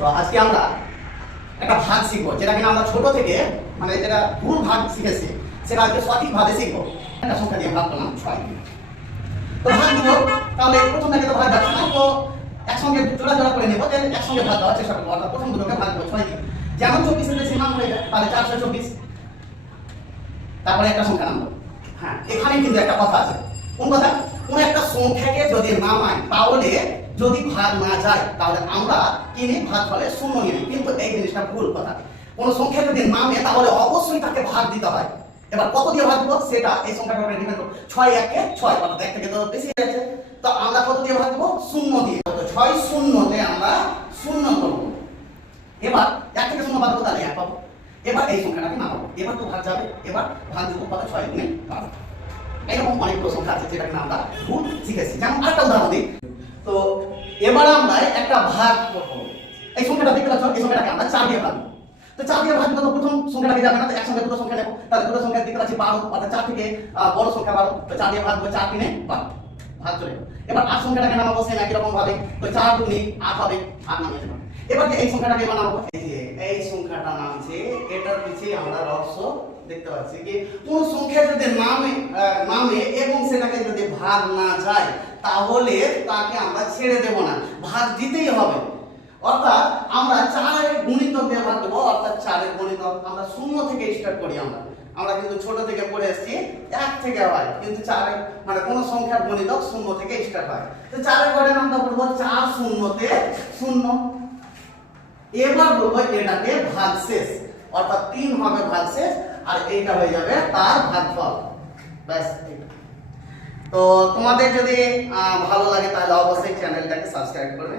তো আজকে আমরা একটা ভাগ শিখবো, যেটা কিনা আমরা ছোট থেকে মানে যেটা ভুল ভাগ শিখেছি সেটা আজকে সঠিকভাবে শিখবো। একটা সংখ্যা দিয়ে ভাগ করলাম 6। তো ভাগ দিব, তাহলে প্রথম থেকে তো ভাগ যাচ্ছে না, তো একসঙ্গে জোড়া জোড়া করে নেবো, তাহলে একসঙ্গে ভাগ দেওয়ার চেষ্টা করবো। অর্থাৎ প্রথম দুটোকে ভাগ করবো 6 দিয়ে। যেমন 24 বেশি মান হয়ে যায়, তাহলে 424। তারপরে একটা সংখ্যা নামবো। হ্যাঁ, এখানে কিন্তু একটা কথা আছে। কোন কথা? কোন একটা সংখ্যাকে যদি নামাই তাহলে যদি ভাগ না যায় তাহলে আমরা কি নিই? ভাগ ফলে শূন্য নিই। কিন্তু এই জিনিসটা ভুল কথা। কোন সংখ্যা যদি নামে তাহলে অবশ্যই তাকে ভাগ দিতে হয়। এবার কত দিয়ে ভাগ দেবো সেটা এই সংখ্যাটা আমরা ডিপেন্ড করব। 6 1 6, অর্থাৎ 1 থেকে তো বেশি আছে, তো আমরা কত দিয়ে ভাগ দেবো? শূন্য দিয়ে। তো 6 শূন্যতে আমরা শূন্য করব। এবার 1 থেকে শূন্য বাদ দেবো, তাহলে 1 পাবো। এবার এই সংখ্যাটাকে নামাবো, এবার তো ভাগ যাবে। এবার ভাগ দেবো কত? 6 গুণে 12। এরকম অনেকগুলো সংখ্যা আছে যেটা আমরা ভুল শিখেছি। যেমন আরেকটা উদাহরণ দিই। তো এবার আমরা একটা ভাগ করব। এই সংখ্যাটা দেখতে পাচ্ছ, এই সংখ্যাটাকে আমরা 4 দিয়ে ভাগ করব। তো 4 দিয়ে ভাগ দিলে তো প্রথম সংখ্যাটাকে যাবে না, তো একসঙ্গে দুটো সংখ্যা নেব। তাহলে দুটো সংখ্যা দেখতে পাচ্ছি 12, অর্থাৎ 4 থেকে বড় সংখ্যা 12। তো 4 দিয়ে ভাগ দেবো, 4 3 12, ভাগ চলে গেল। এবার 8 সংখ্যাটাকে নামাবো সেম একই রকম ভাবে। তো 4 2 8 হবে, 8 নামিয়ে দেব। এবার যে এই সংখ্যাটাকে বানাবো, এই যে এই সংখ্যাটা নামছে, এটার পিছে আমরা রহস্য দেখতে পাচ্ছি কি কোন সংখ্যা যদি নামে এবং সেটাকে যদি ভাগ না যায় তাহলে তাকে আমরা ছেড়ে দেব না, ভাগ দিতেই হবে। অর্থাৎ আমরা 4 এর গুণিতক দিয়ে ভাগ দেব, অর্থাৎ 4 এর গুণিতক আমরা শূন্য থেকে স্টার্ট করি। আমরা কিন্তু ছোট থেকে পড়ে এসেছি 1 থেকে হয়, কিন্তু 4 এর মানে কোন সংখ্যার গুণিতক শূন্য থেকে স্টার্ট হয়। তো 4 এর ঘরে নামটা বলবো 4 শূন্যতে 0। এবার বলবো এটাকে ভাগশেষ, অর্থাৎ 3 হবে ভাগশেষ, আর এইটা হয়ে যাবে তার ভাগফল। ব্যাস। তো তোমাদের যদি ভালো লাগে তাহলে অবশ্যই চ্যানেলটাকে সাবস্ক্রাইব করবে।